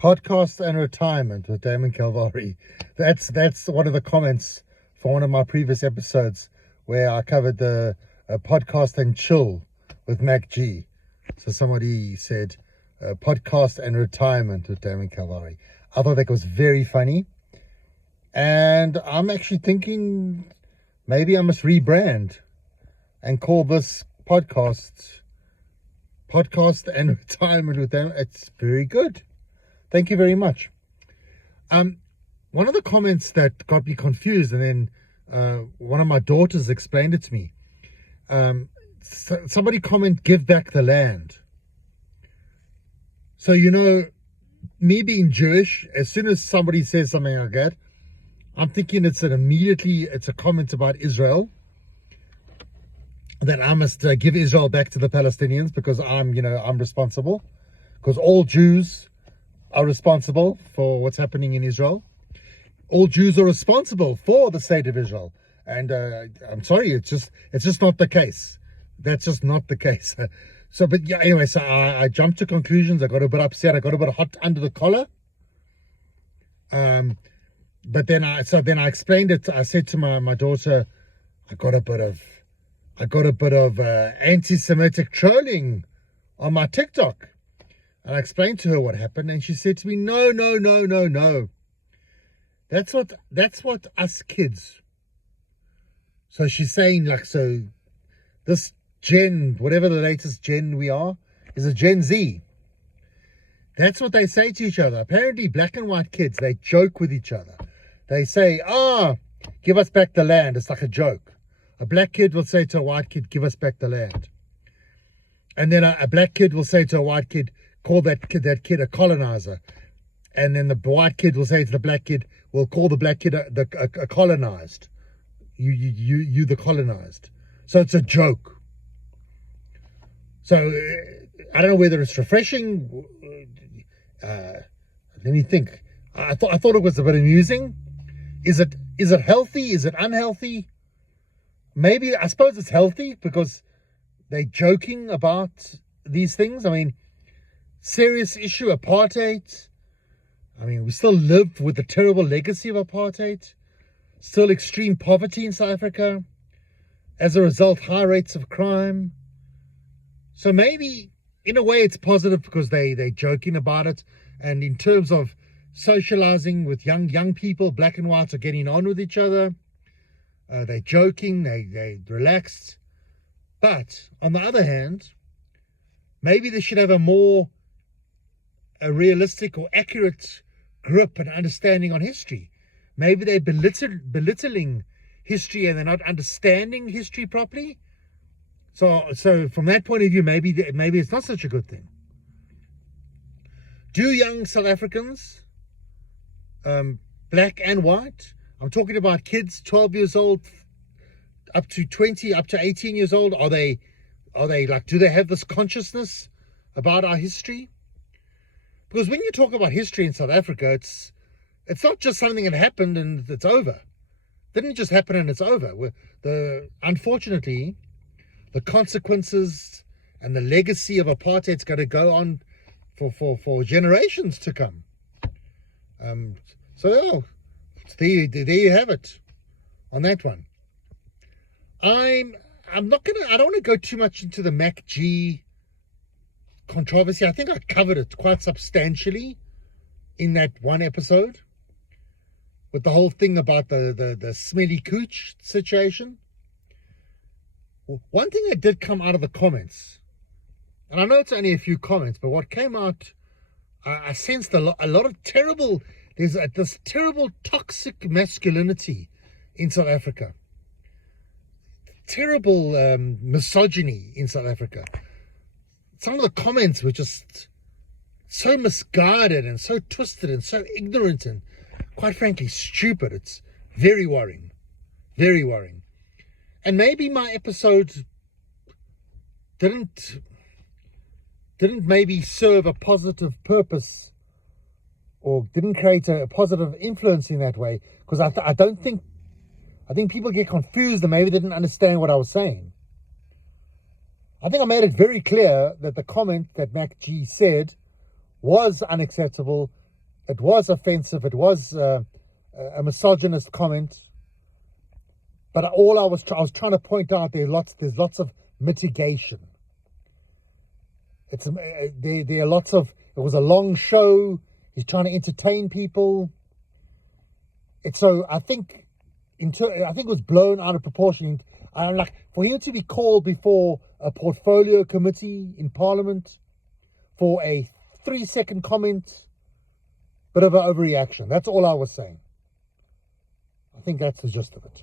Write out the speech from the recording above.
Podcast and retirement with Damon Kalvari. That's one of the comments for one of my previous episodes where I covered the podcast and chill with Mac G. So somebody said podcast and retirement with Damon Kalvari. I thought that was very funny, and I'm actually thinking maybe I must rebrand and call this podcast and retirement with them. It's very good. Thank you very much. One of the comments that got me confused, and then one of my daughters explained it to me. Somebody comment, give back the land. So, me being Jewish, as soon as somebody says something like that, I'm thinking it's a comment about Israel, that I must give Israel back to the Palestinians because I'm responsible, because all Jews are responsible for what's happening in Israel. All Jews are responsible for the state of Israel. And I'm sorry, it's just not the case. That's just not the case. So I jumped to conclusions. I got a bit upset. I got a bit hot under the collar. But then I explained it. I said to my daughter, I got a bit of anti-Semitic trolling on my TikTok. And I explained to her what happened, and she said to me, no. That's what us kids. So she's saying, so this gen, whatever the latest gen we are, is a Gen Z. That's what they say to each other. Apparently, black and white kids, they joke with each other. They say, give us back the land. It's like a joke. A black kid will say to a white kid, give us back the land. And then a black kid will say to a white kid, call that kid a colonizer. And then the white kid will say to the black kid, will call the black kid a colonized. You the colonized. So it's a joke. So I don't know whether it's refreshing. Let me think. I thought it was a bit amusing. Is it healthy? Is it unhealthy? Maybe, I suppose it's healthy because they're joking about these things. I mean, serious issue, apartheid. I mean, we still live with the terrible legacy of apartheid. Still extreme poverty in South Africa. As a result, high rates of crime. So maybe, in a way, it's positive because they're joking about it. And in terms of socializing with young people, black and whites are getting on with each other. They're joking, they're relaxed. But, on the other hand, maybe they should have a realistic or accurate grip and understanding on history. Maybe they're belittling history and they're not understanding history properly. So from that point of view, maybe it's not such a good thing. Do young South Africans, black and white, I'm talking about kids 12 years old up to 20, up to 18 years old, are they like, do they have this consciousness about our history? Because when you talk about history in South Africa, it's not just something that happened and it's over. It didn't just happen and it's over. Unfortunately, the consequences and the legacy of apartheid's going to go on for generations to come. So there you have it on that one. I don't want to go too much into the Mac G controversy. I think I covered it quite substantially in that one episode with the whole thing about the smelly cooch situation. One thing that did come out of the comments, and I know it's only a few comments, but what came out, I sensed a lot of terrible, there's this terrible toxic masculinity in South Africa. Terrible misogyny in South Africa. Some of the comments were just so misguided and so twisted and so ignorant and quite frankly stupid. It's very worrying. Very worrying. And maybe my episode didn't maybe serve a positive purpose or didn't create a positive influence in that way, because I think people get confused and maybe they didn't understand what I was saying. I think I made it very clear that the comment that Mac G said was unacceptable, It was offensive. It was a misogynist comment. But all I was trying to point out, there's lots of mitigation. There are lots of. It was a long show. He's trying to entertain people. So I think it was blown out of proportion. Like, for him to be called before a portfolio committee in Parliament for a 3-second comment, bit of an overreaction. That's all I was saying. I think that's the gist of it.